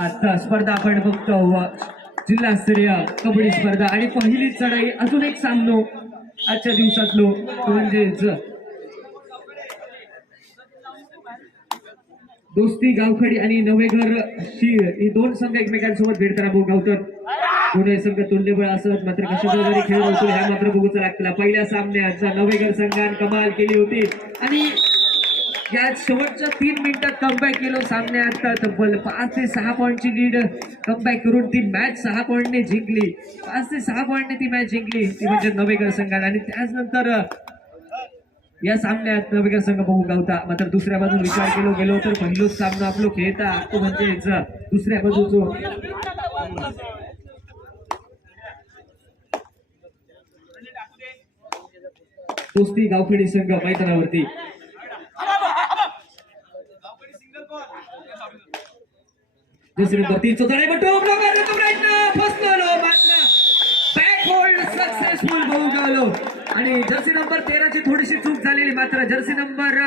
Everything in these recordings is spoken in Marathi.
आता स्पर्धा आपण बघतो. जिल्हास्तरीय कबड्डी स्पर्धा. आणि पहिली चढाई अजून एक सामनो आजच्या दिवसातलो म्हणजेच दोस्ती गावखडी आणि नवेघर शीळ ही दोन संघ एकमेकांसोबत भेटताना बघू गावतर दोन्ही संघ तुल्यबळ असत. मात्र कशा खेळ होतो ह्या मात्र बघूचा लागला. पहिल्या सामन्यात नवेघर संघाने कमाल केली होती. आणि या शेवटच्या तीन मिनिटात कमबॅक केलं सामन्यात तब्बल पाच ते सहा पॉईंटची लीड कमबॅक करून ती मॅच सहा पॉईंटने जिंकली. पाच ते सहा पॉईंटने ती मॅच जिंकली. ती म्हणजे नवेकर संघाने आणि त्याचनंतर या सामन्यात नवेकर संघ बघू गावता. मात्र दुसऱ्या बाजून विचार केलो गेलो तर पहिलोच सामना आपलो खेळता. तो म्हणजेच दुसऱ्या बाजूचो. दोस्ती गावखेडी संघ मैदानावरती. दुसरी नंबर तीनचा चढाई बटो प्रयत्न फसलो मात्र. बॅक होल्ड सक्सेसफुल होऊ गेलो. आणि जर्सी नंबर तेराची थोडीशी चूक झालेली मात्र जर्सी नंबर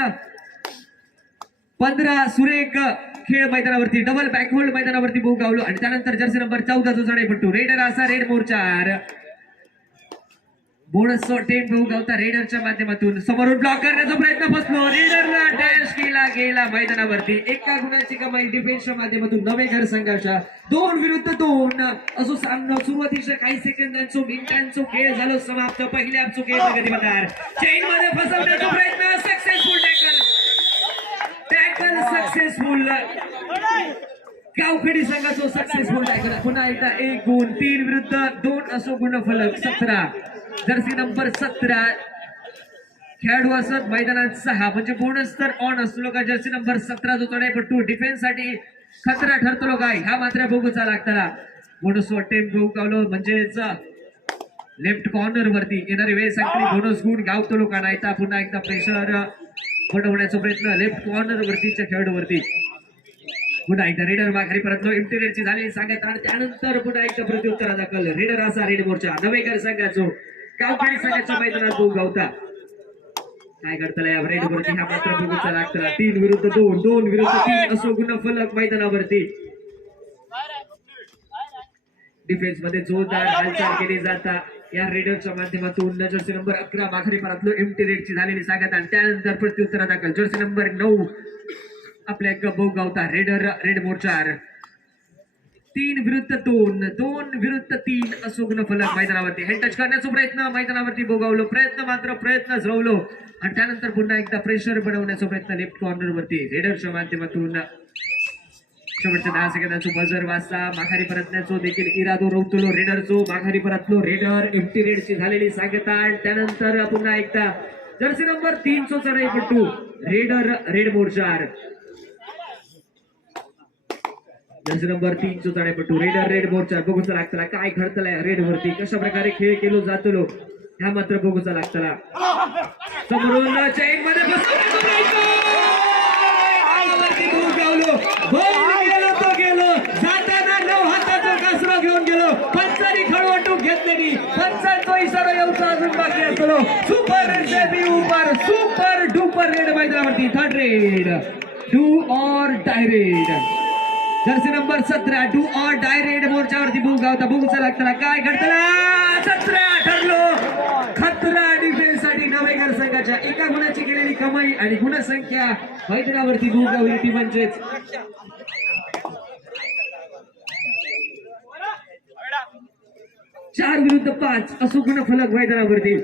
पंधरा सुरेख खेळ मैदानावरती डबल बॅकहोल्ड मैदानावरती बहु गावलो आणि त्यानंतर जर्सी नंबर चौदा जो चढाई पट्टू रेडर असा रेड मोर्चार बोनस टेन भाऊ गावता रेडरच्या माध्यमातून. समोरून ब्लॉक करण्याचा प्रयत्न बसलो. रेडरला डॅश केला गेला मैदानावरती. एका गुणाची कमाई डिफेन्सच्या माध्यमातून नवे घर संघाच्या दोन विरुद्ध दोन. असो सामना सुरुवातीच्या काही सेकंदांचो मिनिटांचो खेळ झालो समाप्त. पहिल्या खेळ प्रगती चेन मध्ये फसवण्याचा प्रयत्न. Successful tackle tackle successful Gavkhedi संघाचो successful tackle पुन्हा एकदा एक गुण तीन विरुद्ध दोन असो गुण फलक सतरा. जर्सी नंबर सतरा. खेळाडू असत मैदानात सहा. म्हणजे बोनस तर ऑन असतो. लोक जर्सी नंबर सतरा जो पण पट्टू डिफेन्ससाठी खतरा ठरतो काय ह्या मात्र बघूचा लागताना. बोनस वाटते बघू गावलो. म्हणजेच लेफ्ट कॉर्नर वरती येणारी वेळ सांगते बोनस गुण गावतो लोकांना. येता पुन्हा एकदा प्रेशर बनवण्याचा प्रयत्न. लेफ्ट कॉर्नर वरतीच्या खेळाडूवरती. पुन्हा एकदा रेडर माघारी परतलो. इंटिरियरची झाली सांगत आणि त्यानंतर पुन्हा एकदा प्रत्युत्तरा दाखल रेडर असा रेड मोर्चा नवेकर संघाचो मैदानात गावता. काय करतला या रेड वरती ह्या मात्र बघूचा लागतला तीन विरुद्ध दोन दोन विरुद्ध तीन. असो गुण फलक मैदानावरती. डिफेन्समध्ये जोरदार हालचाल केली जाता. या रेडरच्या माध्यमातून जर्सी नंबर अकरा माघारी परतलो. एमटी रेडची झालेली सांगत आणि त्यानंतर प्रत्युत्तरा दाखल जर्सी नंबर नऊ. आपल्या एक बहु गावता. रेडर रेड मोर्चार तीन विरुद्ध दोन. दोन विरुद्ध तीन असो फलक मैदानावरती. हेड टच करण्याचा प्रयत्न मैदानावरती बोगावलो प्रयत्न मात्र प्रयत्नच रवलो आणि त्यानंतर पुन्हा एकदा प्रेशर बनवण्याचा प्रयत्न लेफ्ट कॉर्नर वरती. रेडरच्या माध्यमातून शेवटच्या दहा सेकंदाचो बजर वाजता. माघारी परतण्याचो देखील इरादो रवतलो रेडरचो माघारी परतलो. रेडर एमटी रेडची झालेली सांगता आणि त्यानंतर पुन्हा एकदा. जर्सी नंबर तीन सो चढाई पट्टू. रेडर रेड मोर्चार जर्सी नंबर तीन चो पट्टू रेडर रेड मोर्चा बघूचा लागतला काय घडतलाय? रेड वरती कशा प्रकारे खेळ केलो जातो ह्या मात्र बघूचा लागतला समोरून चैनमध्ये गेलो जाताना नऊ हाताचा कासरा घेऊन गेलो. पंचारी खळवटूक घेतलेली पंचांचा इशारा येऊचा अजून बाकी असलो. सुपर रेड उपर सुपर डुपर रेड मैदानावरती. Third raid do or die raid jersey number सतरा डू ऑर डाय रेड मोर्चावरती बुक गावता बुकचा लागताना काय घडतला सतरा ठरलो! खतरा डिफेन्ससाठी नवेगर संघाच्या एका गुणाची केलेली कमाई आणि गुणसंख्या मैदानावरती बुक गावली ती म्हणजेच चार विरुद्ध पाच असो गुण फलक मैदानावरती.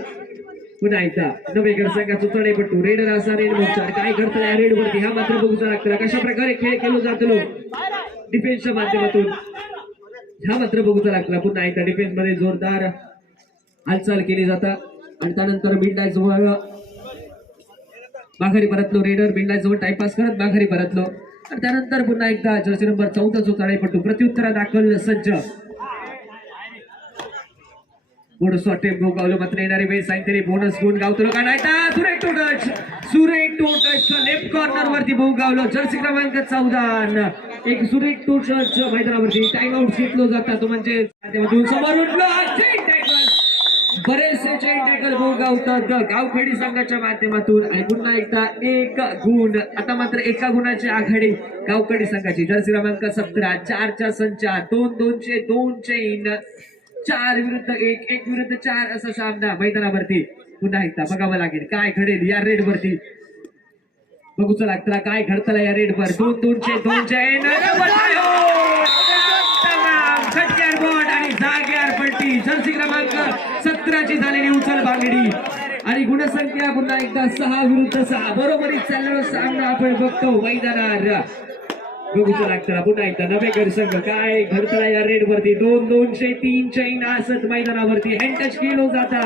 पुन्हा एकदा नवेकर संघाचा चढाई रेडर असा रेड मोर्चा. काय घडतं रेड वरती हा मात्र बघूचा लागतो कशा प्रकारे खेळ खेळू जातलो? डिफेन्सच्या माध्यमातून. हा मात्र बघूचा लागला पुन्हा एकदा डिफेन्समध्ये जोरदार हालचाल केली जातात आणि त्यानंतर बिंडाय जवळ माघारी परतलो रेडर बिंडाय जवळ टाइमपास करत माघारी परतलो. आणि त्यानंतर पुन्हा एकदा जर्सी नंबर चौदा जो चढाईपट्टू प्रत्युत्तरा दाखल सज्ज बोनस वाटे गावलो मात्र येणारे वेळ सांगितले बोनस गुण गावतो का नाही सुरे सुरेख टू टच सुरेख टू टच लेफ्ट कॉर्नर वरती भाऊ गावलो जर्सी क्रमांक चौदा एक सुरे टू टच मैदानावरती. टाइम आउट घेतलो जाता तो म्हणजे माध्यमातून समोर उठलो. बरेचसे चेन टॅकल गावतात. गावखेडी संघाच्या माध्यमातून. आणि पुन्हा एकदा एक गुण. आता मात्र एका गुणाची आघाडी गावखेडी संघाची. जर्सी क्रमांक सतरा चारच्या संचार दोन दोनशे दोन चेन चार विरुद्ध एक एक विरुद्ध चार असा सामना मैदानावरती. पुन्हा एकदा बघावं लागेल काय घडेल या रेड वरती. बघूच लागतं काय घडतला या रेड वर. दोन दोनशे दोन खटक्यार आणि जाग्यार पट्टी. जर्सी क्रमांक सतराची झालेली उचल बांगडी. आणि गुणसंख्या पुन्हा एकदा सहा विरुद्ध सहा. बरोबरीत चाललेला सामना आपण बघतो. मैदानावर. बघूच लागतं पुन्हा एकदा नवे संघ काय? घडतला या रेड वरती दोन दोनशे तीन चैन असत मैदानावरती हँटच केलो जाता.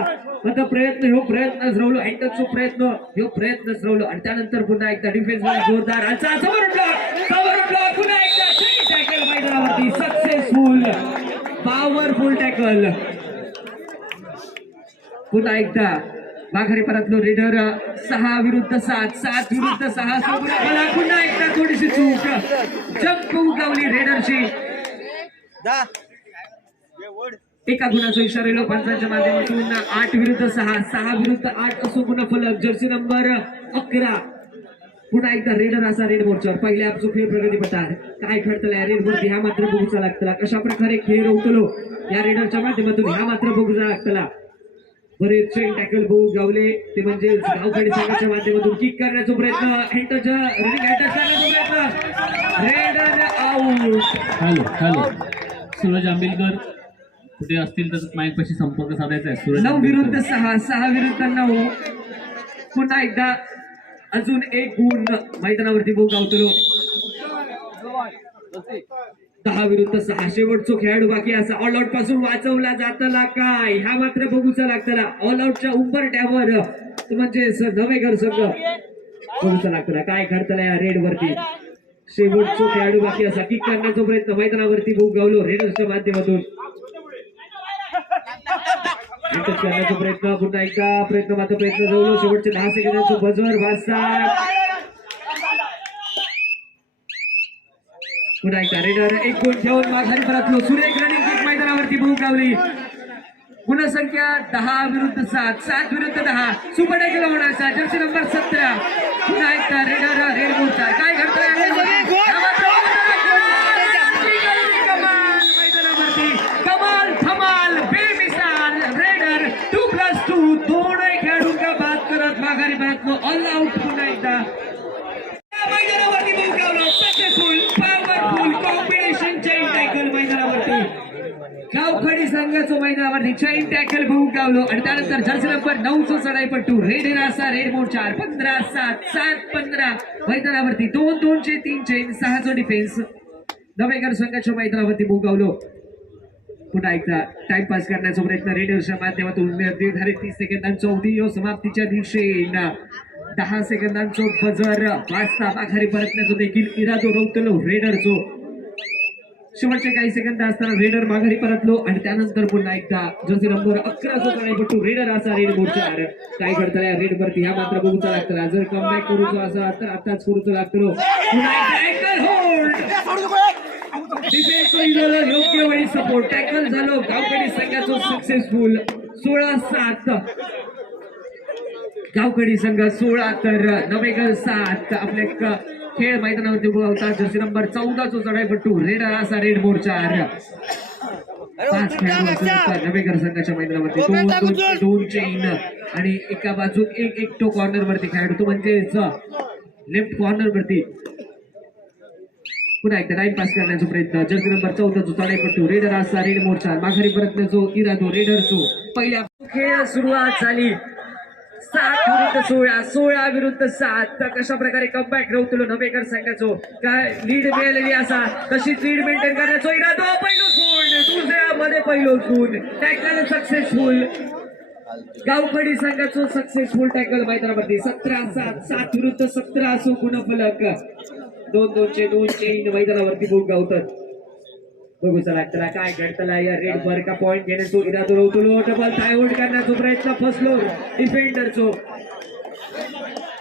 आता प्रयत्न ह्यो प्रयत्नच रावलो हँटचो प्रयत्न ह्यो प्रयत्नच राहलो आणि त्यानंतर पुन्हा एकदा डिफेन्स जोरदार असा समोर ब्लॉक समोर ब्लॉक पुन्हा एकदा टॅकल मैदानावरती सक्सेसफुल पॉवरफुल टॅकल पुन्हा एकदा माघारी परतलो रेडर सहा विरुद्ध सात सात विरुद्ध सहा. पुन्हा एकदा थोडीशी चूक. जंप उगावली रेडरची. एका गुणाचा इशारा येलो पंचांच्या माध्यमातून. आठ विरुद्ध सहा. सहा विरुद्ध आठ असो पुन्हा फलक जर्सी नंबर अकरा. पुन्हा एकदा रेडर असा रेड मोर्चावर पहिल्या आपचो खेळ प्रगती पटार काय घडतला या रेड वरती ह्या मात्र बघूचा लागतला. कशा प्रकारे खेळ रवतलो या रेडरच्या माध्यमातून ह्या मात्र बघूचा लागतला. बरेच चेन टॅकल बघू गावले. ते म्हणजे गावकडे संघाच्या माध्यमातून किक करण्याचा प्रयत्न. रनिंग हँटच करण्याचा प्रयत्न. Raider out hello hello Suraj Ambelkar कुठे असतील तर माझ्यापाशी संपर्क साधायचा आहे. सूरज नऊ. विरुद्ध सहा सहा विरुद्ध नऊ. पुन्हा एकदा अजून एक गुण मैदानावरती बघू गावतलो. दहा विरुद्ध सहा. शेवटचो खेळाडू बाकी असा. ऑल आउटपासून वाचवला जातला काय? ह्या मात्र बघूचा लागतला. ऑल आउटच्या उंबरट्यावर म्हणजे स- घर संघ बघूचा लागताना काय घडतला या रेड वरती? शेवटचो खेळाडू बाकी असा. किक करण्याचा प्रयत्न मैदानावरती बघू गावलो रेडर्सच्या माध्यमातून. करण्याचा प्रयत्न पुन्हा एकदा प्रयत्न मात्र प्रयत्न जवळ शेवटचे दहा सेकंदाचं बजवर भासा पुन्हा एकदा रेडर एक गोल ठेवून माघारी परतलो सुरेख रनिंग मैदानावरती भूकावली गुणसंख्या दहा विरुद्ध सात. सात विरुद्ध दहा. सुपर टॅकल होण्याचा जर्सी नंबर सतरा. पुन्हा एकदा रेडर रेड मोर्चा. काय घडतंय? कमाल मैदानावरती. कमाल धमाल बेमिसाल. रेडर टू प्लस टू दोनही खेळाडूंका बाद करत माघारी परतलो ऑल आउट पुन्हा एकदा या मैदानावरती भूकावलं successful powerful combination chain tackle मैदानावरती गावखडी संघाचं मैदानावरती चैन लावलो. आणि त्यानंतर जर्सी नंबर नऊचं चढाईपट्टू रेड असा रेड मोड चार. पंधरा सात. सात पंधरा. मैदानावरती दोन दोनशे तीन सहा सहाचं डिफेन्स नवेकर संघाच्या मैदानावरती बहु पुन्हा एकदा टाइमपास करण्याचा प्रयत्न रेडिओच्या माध्यमातून निर्धारित तीस सेकंदांचा अवधी समाप्तीच्या दिवशी दहा सेकंदांचो बजर वाजता माघारी परतण्याचो देखील इरादो रवतलो रेडरचो शेवटचे काही सेकंद असताना रेडर माघारी परतलो आणि त्यानंतर पुन्हा एकदा जर्सी नंबर अकरा जो पट्टू रेडर असा रेड मोर्चार काय करताय रेड वरती ह्या मात्र बघूचा लागतला जर कमबॅक करूचो असा तर आताच करूचो लागतो पुन्हा एकदा डिफेन्स योग्य वेळी सपोर्ट टॅकल झालो. गावकडी संघाचं सक्सेसफुल सोळा सात. गावकडी संघ सोळा तर नवेगल सात. आपल्या खेळ मैदानावरती उभा होता. जर्सी नंबर चौदाचा चढाईपट्टू रेड असा रेड पाच खेळाडू असून नवेकर संघाच्या मैदानावरती. दोन दोन दोन चेन आणि एका बाजून एक एकटो कॉर्नर वरती खेळाडू. तो म्हणजेच लेफ्ट कॉर्नर वरती. पुन्हा एकदा टाइम पास करण्याचा प्रयत्न. जर्सी नंबर चौदाचा चढाईपट्टू रेडर असा रेड मोर्चा माघारी परतण्याचो इरादो रेडरचो पहिल्या खेळ सुरुवात झाली. सात विरुद्ध सोळा सोळा विरुद्ध सात. तर कशा प्रकारे कमबॅक रवतुलो नवेकर संघाचो काय लीड मिळालेली असा? तशीच लीड मेंटेन करण्याचो इरादो. पहिलो सून दुसऱ्यामध्ये पहिलो सून. टॅकल सक्सेसफुल गावखडी संघाचो सक्सेसफुल टॅकल मैदानावरती सतरा सात सात विरुद्ध सतरा असो गुणफलक. दोन दोनशे दोन चेन मैदानावरती गुण गावतात. बघू चला त्याला काय घडतला या रेड बर का पॉईंट घेण्याचो इरादो रोवतो डबल थायवड करण्याचा प्रयत्न फसलो. डिफेंडरचो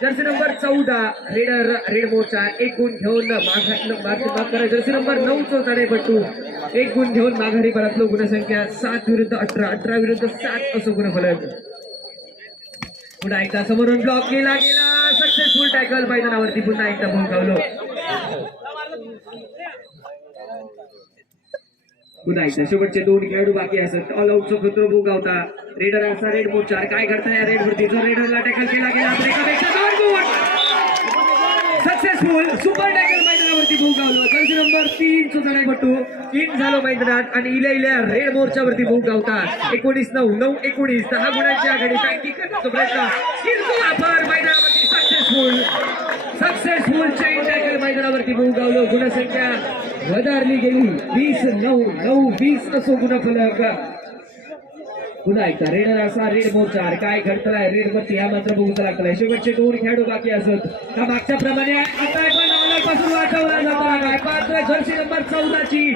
जर्सी नंबर चौदा रेडर रेड मोर्चा एक गुण घेऊन माघारी माफ करा जर्सी नंबर नऊ चो पट्टू एक गुण घेऊन माघारी परतलो गुणसंख्या सात विरुद्ध अठरा अठरा विरुद्ध सात असो गुणफलक. पुन्हा एकदा समोरून ब्लॉक केला गेला सक्सेसफुल टॅकल मैदानावरती पुन्हा एकदा भोंगावलो पुन्हा एकदा शेवटचे दोन खेळाडू बाकी असत. ऑल आउटचा खतरो भोगावता. रेडर असा रेड मोर्चार. काय करता या रेड वरती? जो रेडरला टॅकल केला गेला सक्सेसफुल सुपर टॅकल मैदानावरती भोगावलो. जर्सी नंबर तीन चो पट्टू तीन झालो मैदानात आणि इल्या इल्या रेड मोर्चावरती गावता एकोणीस नऊ नऊ एकोणीस. दहा गुणांची आघाडी. करण्याचा प्रयत्न वापर मैदानावरती. सक्सेसफुल सक्सेसफुल चेन टॅकल मैदानावरती भोगावलो. गुणसंख्या वधारली गेली. वीस नऊ नऊ वीस असो गुणफलक पुन्हा एकदा रेडर असा रेड मोर्चार. काय घडतलाय रेड वरती हा मात्र बघूचा लागतलाय शेवटचे दोन खेळाडू बाकी असत. का मागच्या प्रमाणे आता पासून वाचवला जातो काय पात्र? जर्सी नंबर चौदाची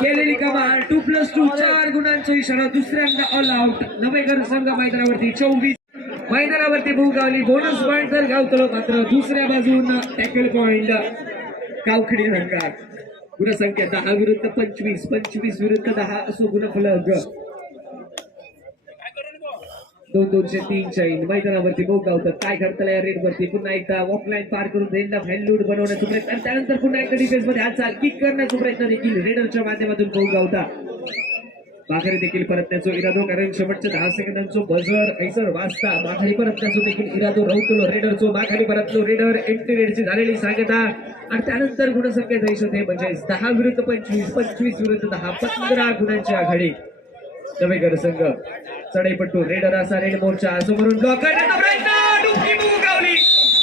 केलेली कमाल. टू प्लस टू चार गुणांचा इशारा. दुसऱ्यांदा ऑल आउट नवेकर संघ मैदानावरती चोवीस. मैदानावरती भू गावली बोनस पॉईंट तर गावतलो मात्र दुसऱ्या बाजून टॅकल पॉईंट गावखडी रंगात. गुणसंख्या दहा विरुद्ध पंचवीस पंचवीस विरुद्ध दहा असो गुणफलक. दोन दोनशे तीन चैन मैदानावरती बोग गावतात काय करताय या रेडवरती पुन्हा एकदा ऑफलाईन पार करून रेडला व्हॅल्यूड बनवण्याचा प्रयत्न. आणि त्यानंतर पुन्हा एकदा डिफेन्समध्ये हालचाल किक करण्याचा प्रयत्न देखील रेडरच्या माध्यमातून बोग गावता. माघारी देखील परतण्याचा इरादो कारण शेवटच्या दहा सेकंदांचो बजर ऐसर वाजता माघारी परतण्याचा देखील इरादो राहतलो रेडरचो माघारी परतलो रेडर एंट्री रेडची झालेली सांगता. आणि त्यानंतर गुणसंख्या जायची होते म्हणजे दहा विरुद्ध पंचवीस पंचवीस विरुद्ध दहा पंधरा गुणांची आघाडी. नवेकर संघ चढाईपट्टू रेडर असा रेड मोर्चा समोरून ब्लॉक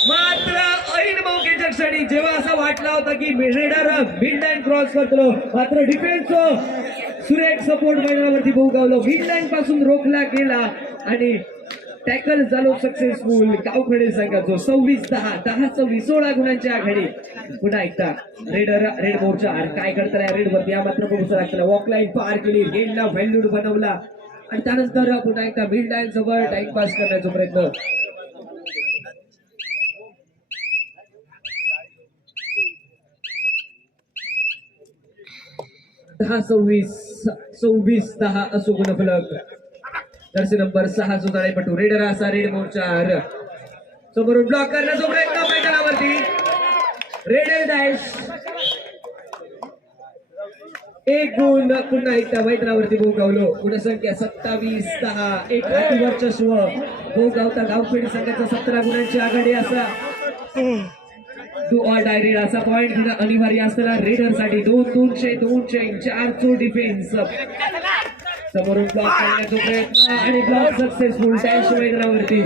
मात्र ऐन मौकेच्या क्षणी जेव्हा असं वाटला होता की रेडर मिड अँड क्रॉस करतो मात्र डिफेन्स सुरेख सपोर्ट मैदानावरती भोगावलं. मिड लाईन पासून रोखला गेला आणि टॅकल झालो सक्सेसफुल गावखडे संघाचो. सव्वीस दहा दहा सव्वीस सोळा गुणांची आघाडी. पुन्हा एकदा रेड रेड मोर्चा आणि काय करताय रेड वरती? या मात्र बघू लागला वॉक लाईन पार केली. गेमला व्हॅल्यूड बनवला. आणि त्यानंतर पुन्हा एकदा मिड लाईन सोबत टाइमपास करण्याचा प्रयत्न. दहा सव्वीस सव्वीस दहा असो गुणफलक जर्सी नंबर सहा जो पटू रेडर असा रेड मोर्चा समोरून ब्लॉक करण्याचा प्रयत्न मैदानावरती. रेडर डॅश एक गुण पुन्हा एकदा मैदानावरती गोगावलो गुणसंख्या सत्तावीस दहा. एक वर्चस्व. गोगावता गावखेड संघाचा सतरा गुणांची आघाडी असा. टू ऑल डायरेड असा पॉईंट घेणं अनिवार्य असताना रेडरसाठी दोन दोनशे दोनशे चार चो डिफेन्स समोरून ब्लॉक करण्याचा प्रयत्न आणि ब्लॉक सक्सेसफुल डॅश मैदानावरती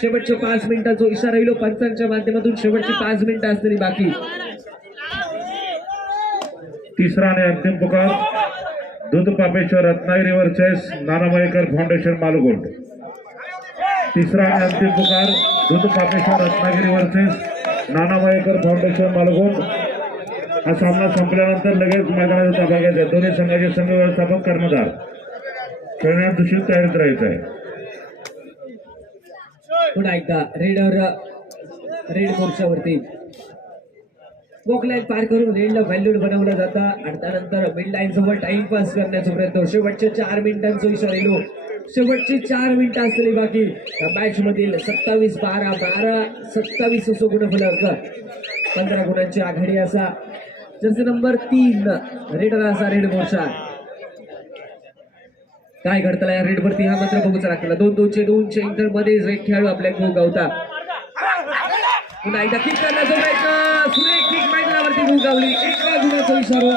शेवटचे पाच मिनिटांचा इशारा येलो पंचांच्या माध्यमातून शेवटची पाच मिनिटं असलेली बाकी. तिसरा आणि अंतिम पुकार. दूध पापेश्वर रत्नागिरी वर्सेस नानामयकर फाउंडेशन मालगुंड. तिसरा आणि अंतिम पुकार. दूध पापेश्वर रत्नागिरी वर्सेस नानामयकर फाउंडेशन मालगुंड हा सामना संपल्यानंतर लगेच मैदानाचा ताबा घ्यायचा दोन्ही संघाचे संघ व्यवस्थापक कर्णधार. खेळण्यात दूषित तयारीत राहायचं आहे. पुन्हा एकदा रेडवर रेड मोर्चावरती वॉक लाईन पार करून रेडला व्हॅल्यूड बनवलं जातं. आणि त्यानंतर मिड लाईन जवळ टाइमपास करण्याचा प्रयत्न. शेवटच्या चार मिनिटांचा इशारा येलो शेवटची चार मिनिटं असलेली बाकी. मॅच मधील सत्तावीस बारा बारा सत्तावीस असो गुणफलक पंधरा गुणांची आघाडी असा. जर्सी नंबर तीन रेडर असा रेड मोर्चा. काय घडतला या रेडवरती? हा मात्र बघूचा लागला. दोन दोनशे दोनशे इंटरमध्ये एक खेळाडू आपल्या गो गावता. पुन्हा एकदा किक करण्याचा प्रयत्न. सुरेख किक मैदानावरती भूगावली एका गुणाचा इशारा.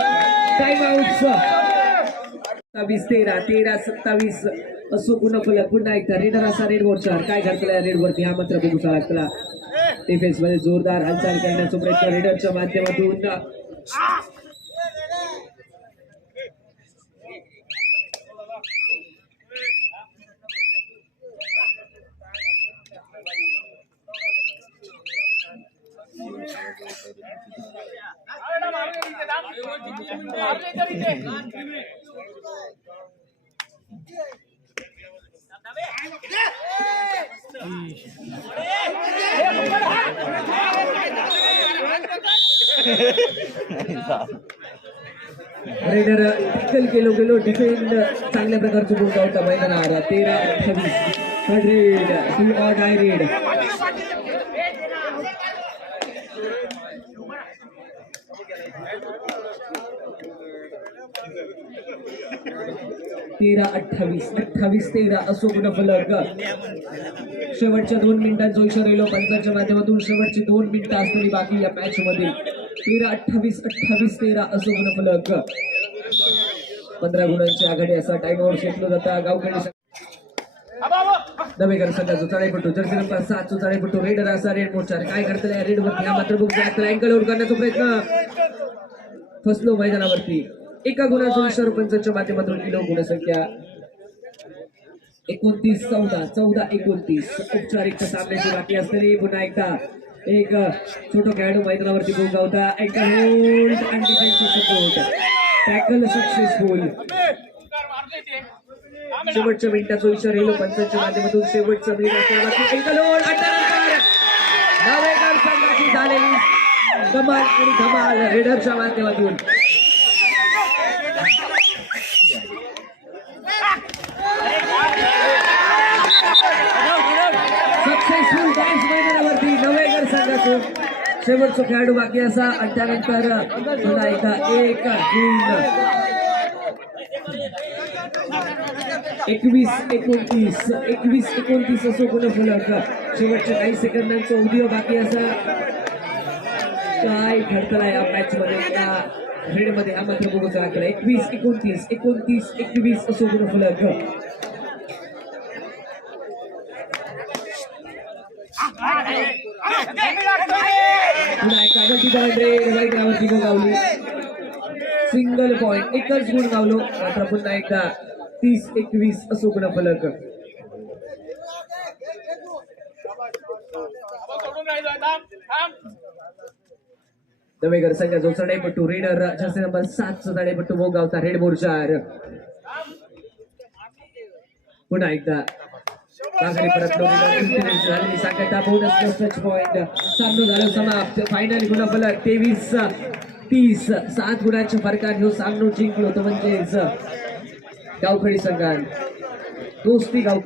टाइम आउट सत्तावीस तेरा तेरा सत्तावीस. असो पुन्हा फलक पुन्हा एकदा. रेडर असा रेड वरचा काय घातला रेड वरती हा मात्र बघू लागला डिफेन्समध्ये जोरदार हालचाल करण्याचा प्रयत्न रेडरच्या माध्यमातून. अरे तर टिकल गेलो गेलो डिफेंड चांगल्या प्रकारचं बोलता होता मैदानावर. तेरा अठ्ठावीस. रेड डाय रेड तेरा अठ्ठावीस अठ्ठावीस तेरा असो गुण फलक. शेवटच्या दोन मिनिटांचा इशारा येलो पंचाच्या माध्यमातून शेवटची दोन मिनिटं असलेली बाकी या मॅच मध्ये तेरा अठ्ठावीस अठ्ठावीस तेरा असो गुण फलक. पंधरा गुणांची आघाडी असा टाइमआउट शेतलं जाता. गावकडे दबेकर संघाचा चढाईपट्टू जर्सी नंबर सात चो चढाईपट्टू रेडर असा रेड मोर्चा. काय करतलाय रेड वरती हा मात्र बुक अँकल आउट करण्याचा प्रयत्न. फसलो मैदानावरती. एका गुणाचा इशारा पंचांच्या माध्यमातून किलो गुणसंख्या एकोणतीस चौदा चौदा एकोणतीस. औपचारिक सामन्याची बाकी असलेली पुन्हा एकदा एक छोटो खेळाडू मैदानावरती होता एकदा होल्ड आणि डिफेन्सिव्ह सपोर्ट टॅकल सक्सेसफुल शेवटच्या मिनिटाचा विचार येलो पंचांच्या माध्यमातून शेवटचा मिनिट असताना बाकी होल्ड आणि त्यानंतर संघाची झालेली कमाल आणि धमाल रेडरच्या माध्यमातून सक्सेसफुल डॅश मैदानावरती नवेकर संघाचं शेवटचं खेळाडू बाकी असा आणि त्यानंतर पुन्हा एकदा एक तीन एकवीस एकोणतीस एकवीस एकोणतीस असो कोण फलक शेवटच्या काही सेकंदांचा उदय बाकी असा काय घडतला या मॅच मध्ये या रेडमध्ये हा मात्र बघूचा आकडा एकवीस एकोणतीस एकोणतीस एकवीस असो कोण फलक पुन्हा एक कागदची बाउंड्री वाईट रावरती गावली. सिंगल पॉइंट एकच गुण गावलो. आता पुन्हा एकदा तीस एकवीस असो गुण फलक. दवेकर संघाचा चढाईपट्टू रेडर जास्त नंबर सात चढाईपट्टू मोगावचा रेड मोर्चार. पुन्हा एकदा माघारी परत झालेली सांगता बोनस टच पॉइंट सामनो झालं समाप्त. फायनल गुण फलक तेवीस तीस सात गुणांच्या फरकाने ह्यो सामनो जिंकलो तो म्हणजेच गावखडी संघान दोस्ती गाव